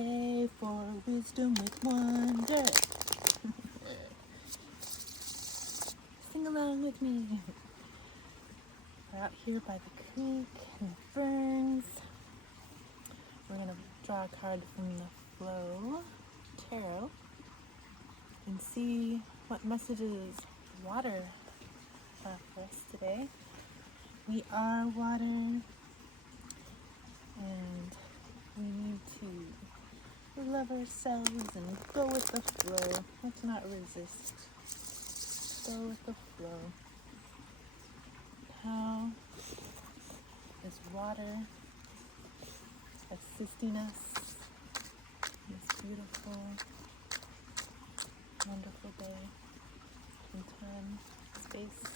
day for wisdom with wonder. Sing along with me. We're out here by the creek and the ferns. We're going to draw a card from the Flow Tarot and see what messages water have for us today. We are water, and we need to love ourselves and go with the flow. Let's not resist. Go with the flow. How is water assisting us in this beautiful, wonderful day in time, space?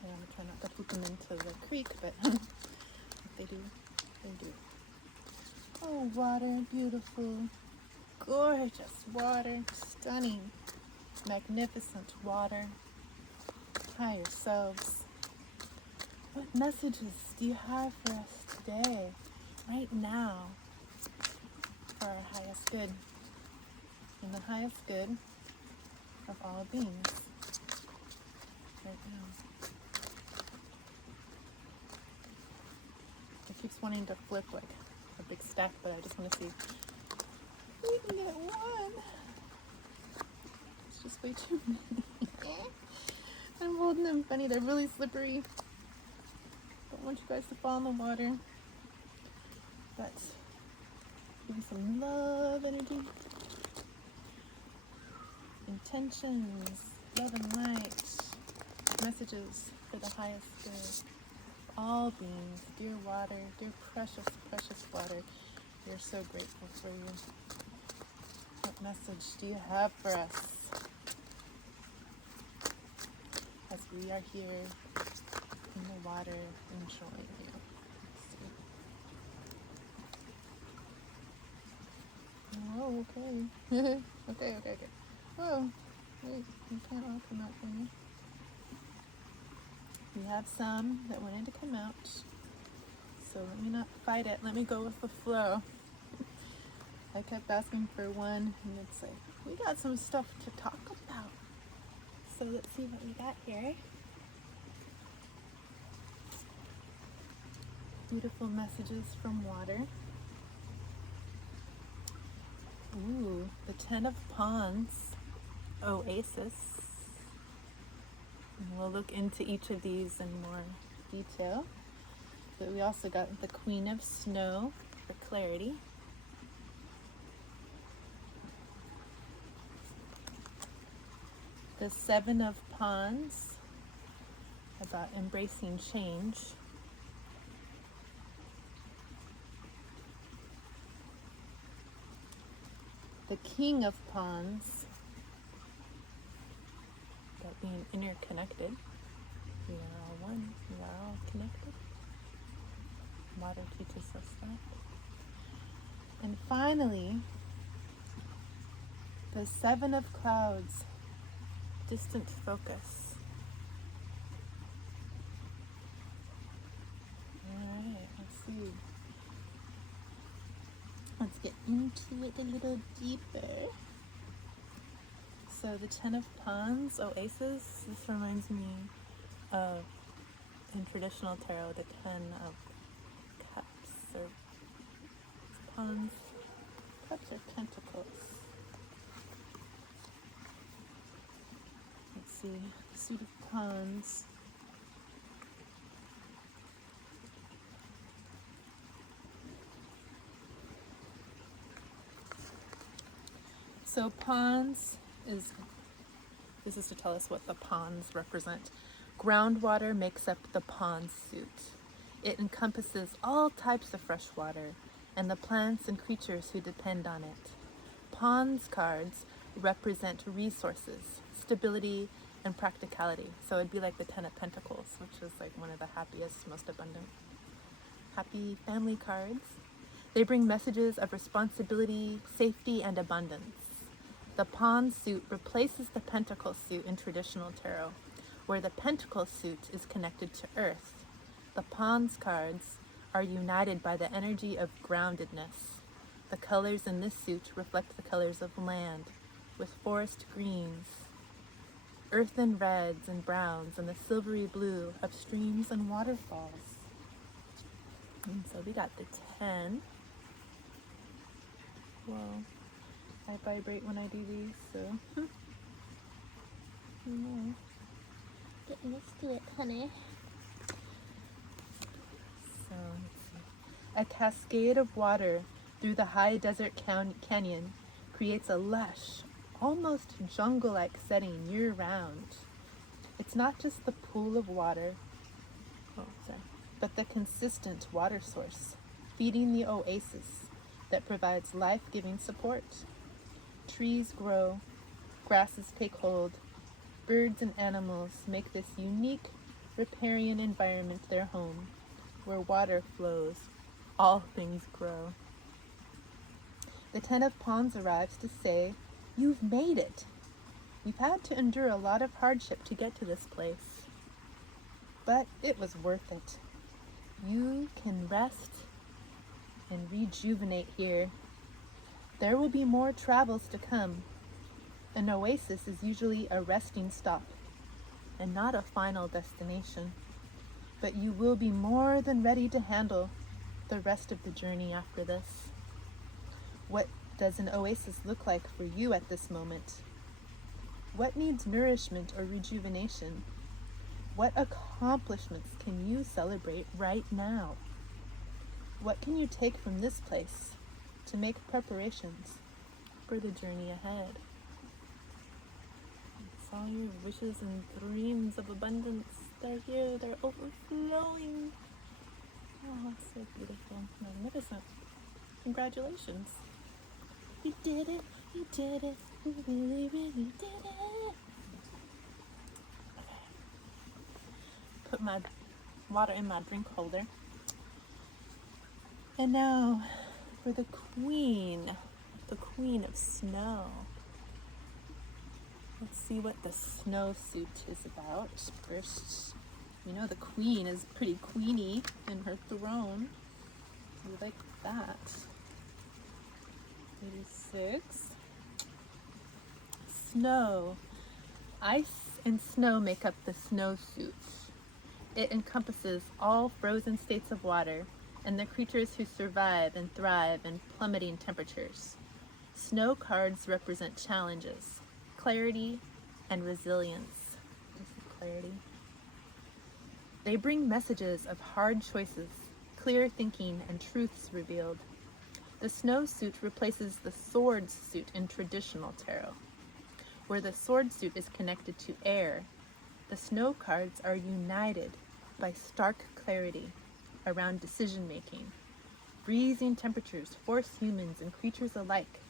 I'm going to try not to poop them into the creek, but if they do, they do. Oh, water, beautiful, gorgeous water, stunning, magnificent water, higher selves. What messages do you have for us today, right now, for our highest good, and the highest good of all beings, right now? It keeps wanting to flip like a big stack, but I just want to see if we can get one. It's just way too many. I'm holding them funny. They're really slippery. Don't want you guys to fall in the water. But give you some love energy. Intentions, love and light. Messages for the highest good. All beings, dear water, dear precious, precious water, we are so grateful for you. What message do you have for us as we are here in the water enjoying you? Oh, okay. okay. Whoa, wait, you can't all come out for me. We have some that wanted to come out, so let me not fight it. Let me go with the flow. I kept asking for one, and it's like, we got some stuff to talk about. So let's see what we got here. Beautiful messages from water. Ooh, the 10 of Wands, oasis. And we'll look into each of these in more detail. But we also got the Queen of Snow for clarity. The 7 of Wands, about embracing change. The King of Wands, about being interconnected. We are all one. We are all connected. Water teaches us that. And finally, the 7 of Clouds, distant focus. Alright, let's see. Let's get into it a little deeper. So the 10 of Wands, oasis, this reminds me of, in traditional tarot, the 10 of Cups, or Wands, Cups or Pentacles. Let's see, Suit of Wands. So Wands this is to tell us what the ponds represent. Groundwater makes up the pond suit. It encompasses all types of fresh water and the plants and creatures who depend on it. Ponds cards represent resources, stability, and practicality. So it'd be like the 10 of Pentacles, which is like one of the happiest, most abundant, happy family cards. They bring messages of responsibility, safety, and abundance. The Pawn suit replaces the Pentacle suit in traditional tarot, where the Pentacle suit is connected to Earth. The Pawns cards are united by the energy of groundedness. The colors in this suit reflect the colors of land, with forest greens, earthen reds and browns, and the silvery blue of streams and waterfalls. And so we got the 10. Well, I vibrate when I do these, so Get used to it, honey. So let's see. A cascade of water through the high desert canyon creates a lush, almost jungle-like setting year-round. It's not just the pool of water, but the consistent water source, feeding the oasis that provides life-giving support. Trees grow, grasses take hold, birds and animals make this unique riparian environment their home, where water flows, all things grow. The 10 of Pawns arrives to say, you've made it. You've had to endure a lot of hardship to get to this place, but it was worth it. You can rest and rejuvenate here. There will be more travels to come. An oasis is usually a resting stop and not a final destination, but you will be more than ready to handle the rest of the journey after this. What does an oasis look like for you at this moment? What needs nourishment or rejuvenation? What accomplishments can you celebrate right now? What can you take from this place to make preparations for the journey ahead? It's all your wishes and dreams of abundance. They're here, they're overflowing. Oh, it's so beautiful, magnificent. Congratulations. You did it, you did it, you really, really did it. Okay. Put my water in my drink holder. And now for the Queen of Snow. Let's see what the snow suit is about. First, you know the Queen is pretty queeny in her throne. We like that. 86. Snow. Ice and snow make up the snow suit. It encompasses all frozen states of water and the creatures who survive and thrive in plummeting temperatures. Snow cards represent challenges, clarity, and resilience. Clarity. They bring messages of hard choices, clear thinking, and truths revealed. The snow suit replaces the sword suit in traditional tarot. Where the sword suit is connected to air, the snow cards are united by stark clarity around decision-making. Freezing temperatures force humans and creatures alike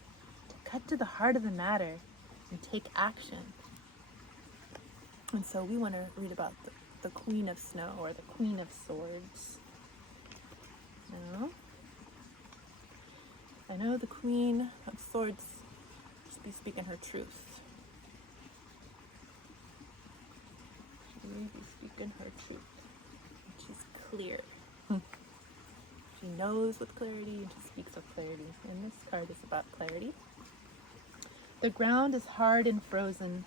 to cut to the heart of the matter and take action. And so we want to read about the Queen of Snow, or the Queen of Swords. Now, I know the Queen of Swords just be speaking her truth. She may be speaking her truth. She's clear. She knows with clarity and she speaks with clarity. And this card is about clarity. The ground is hard and frozen.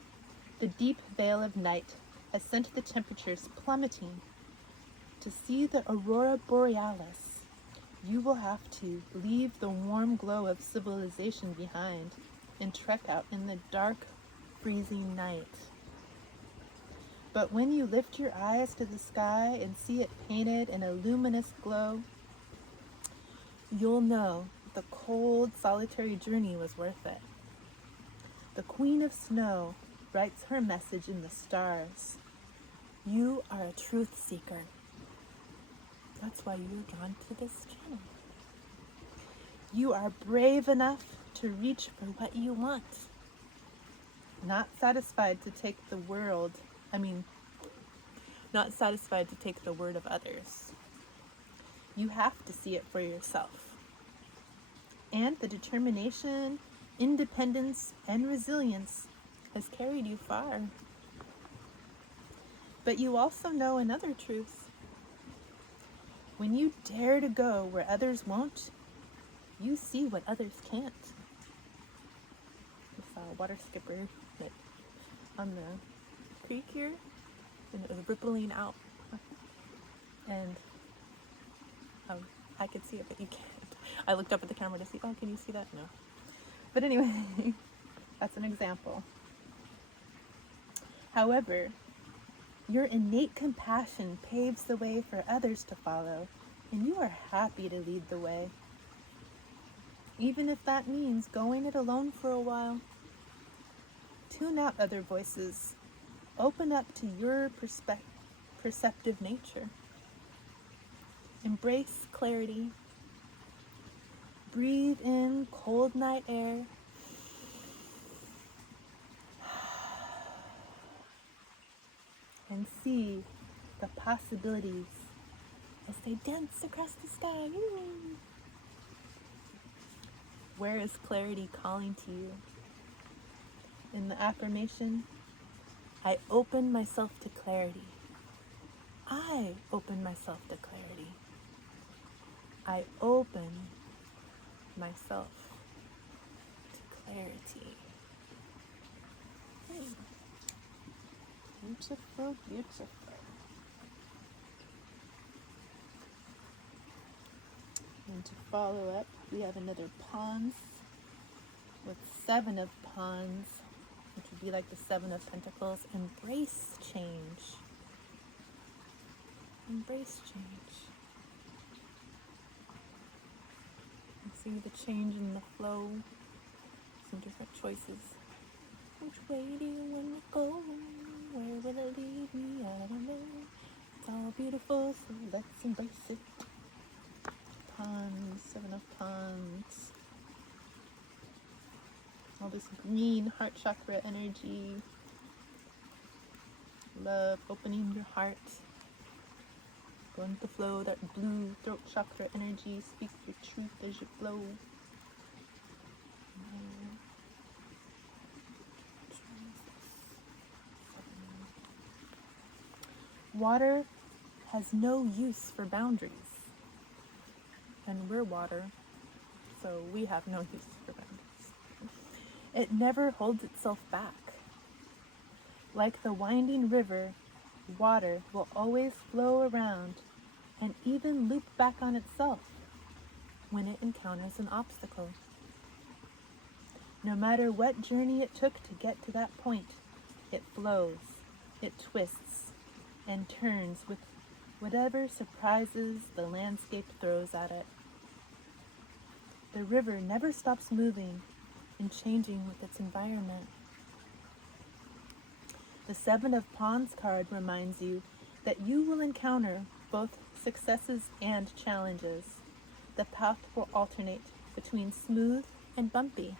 The deep veil of night has sent the temperatures plummeting. To see the aurora borealis, you will have to leave the warm glow of civilization behind and trek out in the dark, freezing night. But when you lift your eyes to the sky and see it painted in a luminous glow, you'll know the cold, solitary journey was worth it. The Queen of Snow writes her message in the stars. You are a truth seeker. That's why you're drawn to this channel. You are brave enough to reach for what you want. Not satisfied to take the word of others. You have to see it for yourself. And the determination, independence, and resilience has carried you far. But you also know another truth. When you dare to go where others won't, you see what others can't. I saw a water skipper on the creek here, and it was rippling out. And I could see it, but you can't. I looked up at the camera to see, oh, can you see that? No. But anyway, that's an example. However, your innate compassion paves the way for others to follow, and you are happy to lead the way. Even if that means going it alone for a while. Tune out other voices. Open up to your perceptive nature. Embrace clarity. Breathe in cold night air. And see the possibilities as they dance across the sky. Where is clarity calling to you? In the affirmation, I open myself to clarity. I open myself to clarity. I open myself to clarity. Beautiful, beautiful. And to follow up, we have another pawns with 7 of pawns, which would be like the 7 of pentacles. Embrace change. Embrace change. And see the change in the flow. Some different choices. Which way do you want to go? Where will it lead me? I don't know. It's all beautiful, so let's embrace it. Pawns, 7 of pawns. All this green heart chakra energy. Love, opening your heart. Going with the flow, that blue throat chakra energy. Speak your truth as you flow. Water has no use for boundaries. And we're water, so we have no use for boundaries. It never holds itself back. Like the winding river, water will always flow around and even loop back on itself when it encounters an obstacle. No matter what journey it took to get to that point, it flows, it twists, and turns with whatever surprises the landscape throws at it. The river never stops moving and changing with its environment. The 7 of Wands card reminds you that you will encounter both successes and challenges. The path will alternate between smooth and bumpy.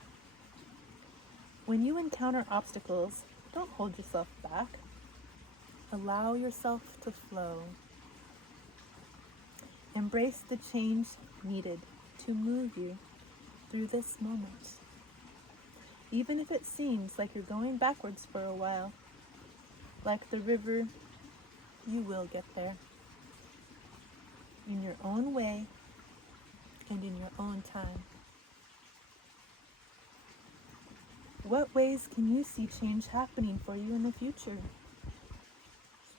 When you encounter obstacles, don't hold yourself back. Allow yourself to flow. Embrace the change needed to move you through this moment. Even if it seems like you're going backwards for a while, like the river, you will get there. In your own way and in your own time. What ways can you see change happening for you in the future?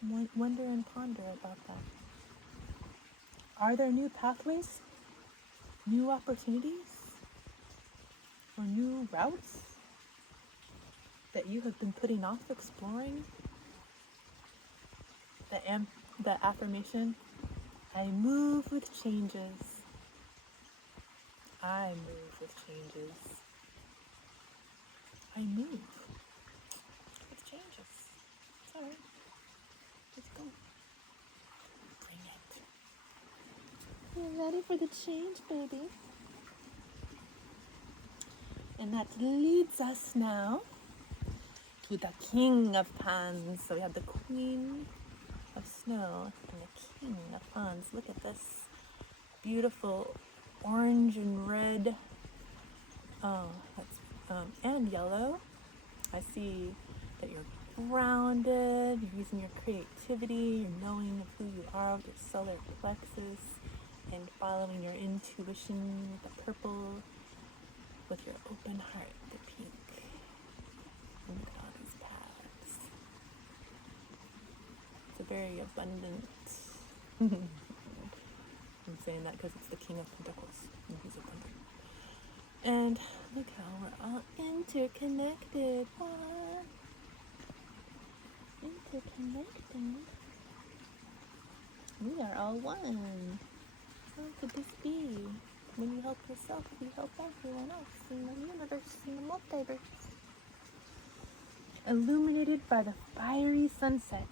Just wonder and ponder about that. Are there new pathways, new opportunities, or new routes that you have been putting off exploring? The affirmation, I move with changes. I move with changes. I move with changes. It's alright. Let's go. Bring it. You ready for the change, baby? And that leads us now to the King of Wands. So we have the Queen of Snow and the King of Wands. Look at this beautiful orange and red. Oh, that's and yellow. I see that you're grounded, you're using your creativity, you're knowing of who you are with your solar plexus. and following your intuition with the purple, with your open heart, the pink. And look at all these paths. It's a very abundant. I'm saying that because it's the King of Pentacles, and he's abundant. And look how we're all interconnected. Ah. Interconnected. We are all one. How could this be? When you help yourself, you help everyone else in the universe, in the multiverse. Illuminated by the fiery sunset,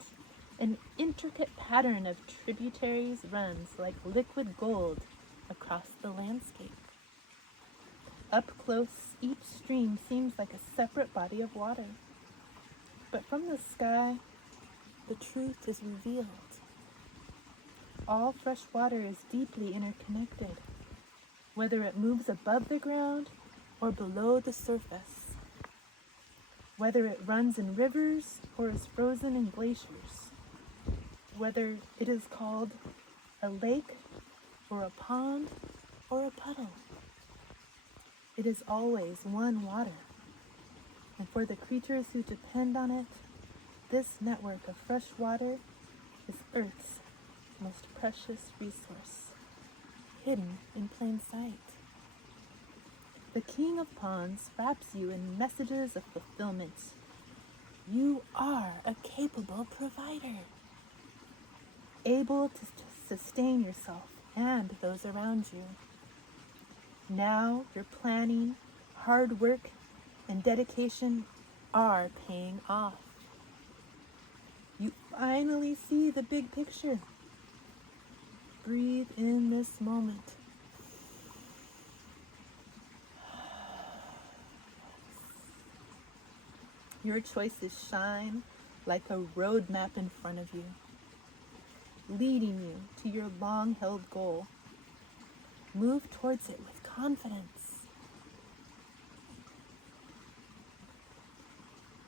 an intricate pattern of tributaries runs like liquid gold across the landscape. Up close, each stream seems like a separate body of water. But from the sky, the truth is revealed. All fresh water is deeply interconnected, whether it moves above the ground or below the surface, whether it runs in rivers or is frozen in glaciers, whether it is called a lake or a pond or a puddle. It is always one water, and for the creatures who depend on it, this network of fresh water is Earth's most precious resource, hidden in plain sight. The King of Ponds wraps you in messages of fulfillment. You are a capable provider, able to sustain yourself and those around you. Now your planning, hard work, and dedication are paying off. You finally see the big picture. Breathe in this moment. Your choices shine like a roadmap in front of you, leading you to your long-held goal. Move towards it with confidence.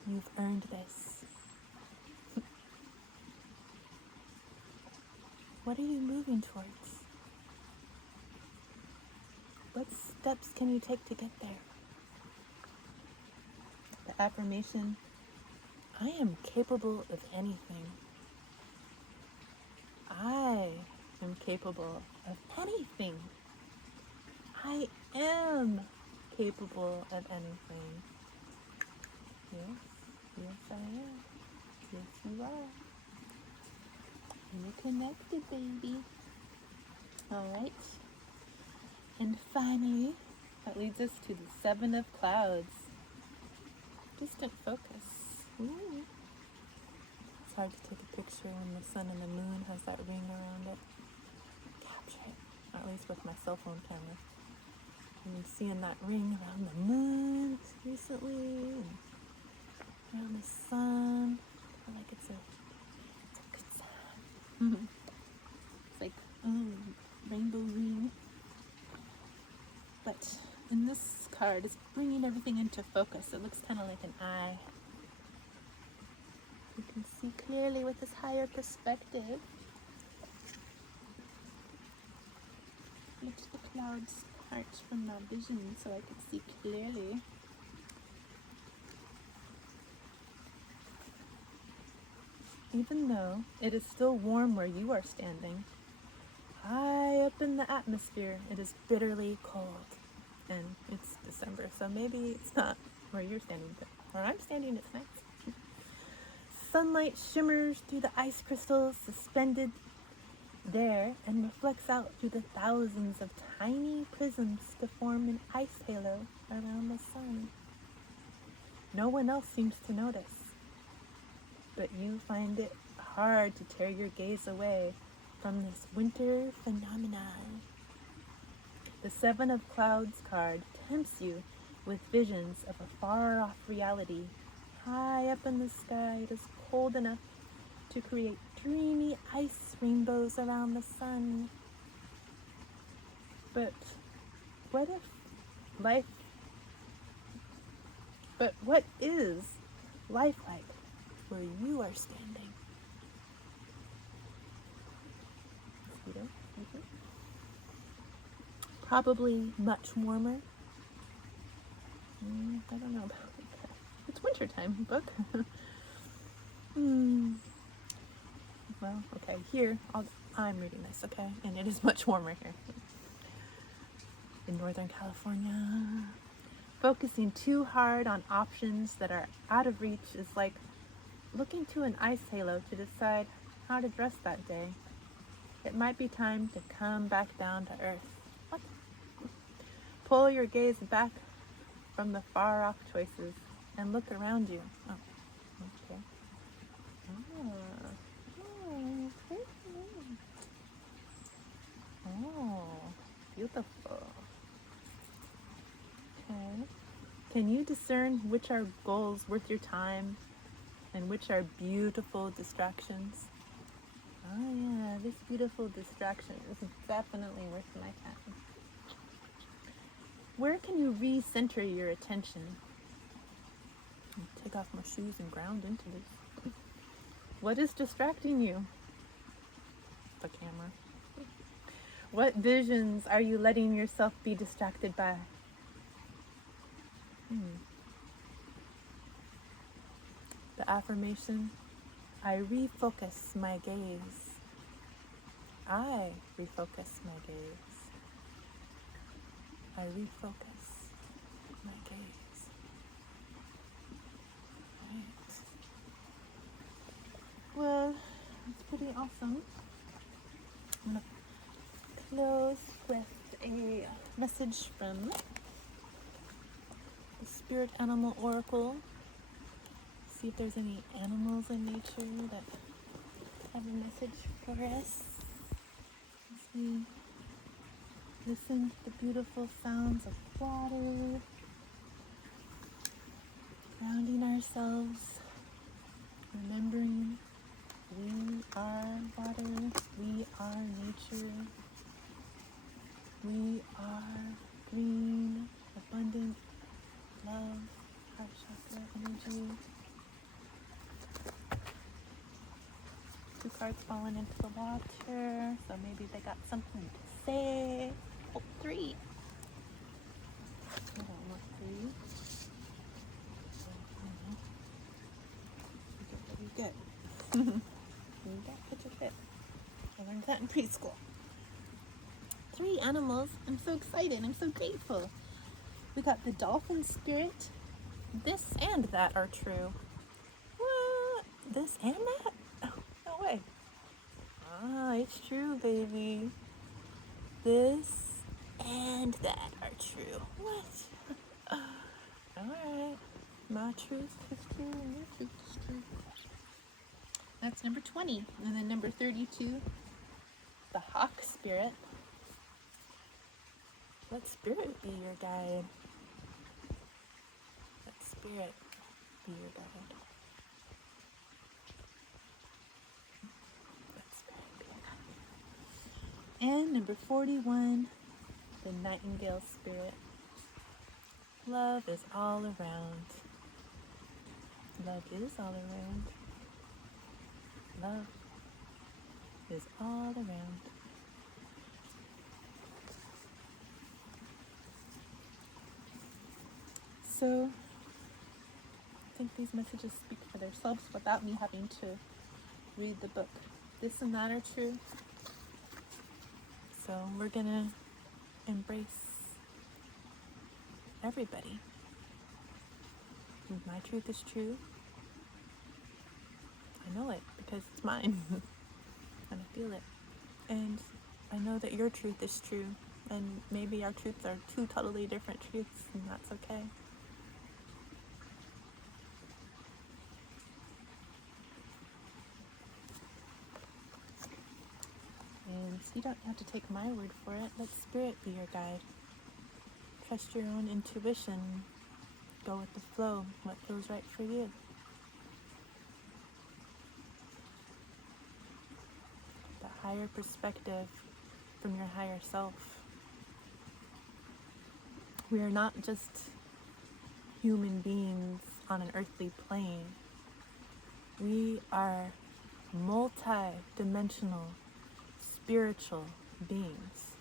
You've earned this. What are you moving towards? What steps can you take to get there? The affirmation, I am capable of anything. I am capable of anything. I am capable of anything. Yes, yes I am. Yes you are. You're connected, baby. Alright. And finally, that leads us to the Seven of Clouds. Distant focus. Ooh. It's hard to take a picture when the sun and the moon has that ring around it. Capture it, or at least with my cell phone camera. And seeing that ring around the moon recently, and around the sun, I feel like it's a good sign. It's like, rainbow ring. But in this card, it's bringing everything into focus. It looks kind of like an eye. You can see clearly with this higher perspective. Let the clouds part from my vision so I can see clearly. Even though it is still warm where you are standing, high up in the atmosphere, it is bitterly cold. And it's December, so maybe it's not where you're standing, but where I'm standing, it's nice. Sunlight shimmers through the ice crystals suspended there and reflects out through the thousands of tiny prisms to form an ice halo around the sun. No one else seems to notice, but you find it hard to tear your gaze away from this winter phenomenon. The Seven of Clouds card tempts you with visions of a far-off reality. High up in the sky, it is cold enough to create dreamy ice rainbows around the sun. But what is life like where you are standing? probably much warmer. I don't know about that. It's wintertime, book. Well, okay, here, I'm reading this, okay? And it is much warmer here in Northern California. Focusing too hard on options that are out of reach is like looking to an ice halo to decide how to dress that day. It might be time to come back down to earth. What? Pull your gaze back from the far-off choices and look around you. Oh, okay. Oh, beautiful. Okay. Can you discern which are goals worth your time and which are beautiful distractions? Oh yeah, this beautiful distraction is definitely worth my time. Where can you recenter your attention? Take off my shoes and ground into this. What is distracting you? The camera. What visions are you letting yourself be distracted by? The affirmation, I refocus my gaze. I refocus my gaze. I refocus my gaze. Right. Well, it's pretty awesome. I'm going to close with a message from the Spirit Animal Oracle. See if there's any animals in nature that have a message for us. As we listen to the beautiful sounds of water, grounding ourselves, remembering we are water, we are nature, we are green, abundant, love, heart chakra energy. 2 cards falling into the water, so maybe they got something to say. Oh, 3. I don't want 3. You get what you get. You get what you get. I learned that in preschool. 3 animals. I'm so excited. I'm so grateful. We got the dolphin spirit. This and that are true. What? This and that? Oh, no way. Ah, it's true, baby. This and that are true. What? Alright. My truth is true and your truth is true. That's number 20. And then number 32, the hawk spirit. Let spirit be your guide. Let spirit be your guide. Let spirit be your guide. And number 41, the Nightingale spirit. Love is all around. Love is all around. Love is all around. So, I think these messages speak for themselves without me having to read the book. This and that are true. So we're gonna embrace everybody. My truth is true. I know it because it's mine. And I feel it. And I know that your truth is true. And maybe our truths are 2 totally different truths, and that's okay. And you don't have to take my word for it. Let spirit be your guide. Trust your own intuition. Go with the flow, what feels right for you. The higher perspective from your higher self. We are not just human beings on an earthly plane. We are multi-dimensional spiritual beings.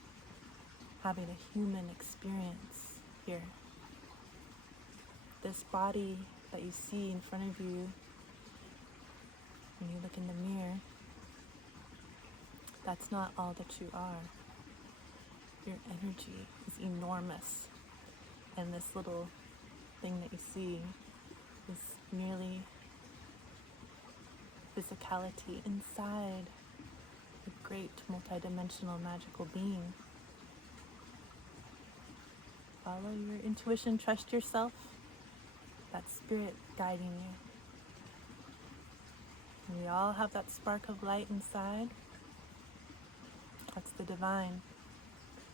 having a human experience here. This body that you see in front of you when you look in the mirror, that's not all that you are. Your energy is enormous, and this little thing that you see is merely physicality inside a great multidimensional magical being. Follow your intuition, trust yourself. That spirit guiding you. And we all have that spark of light inside. That's the divine.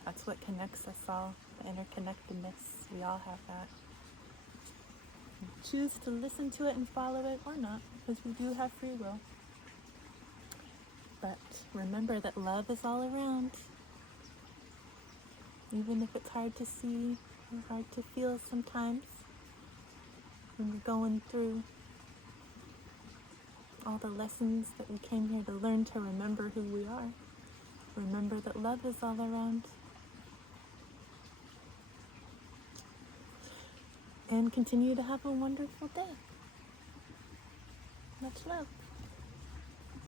That's what connects us all, the interconnectedness. We all have that. You choose to listen to it and follow it or not, because we do have free will. But remember that love is all around. Even if it's hard to see or hard to feel sometimes, when we're going through all the lessons that we came here to learn, to remember who we are. Remember that love is all around. And continue to have a wonderful day. Much love.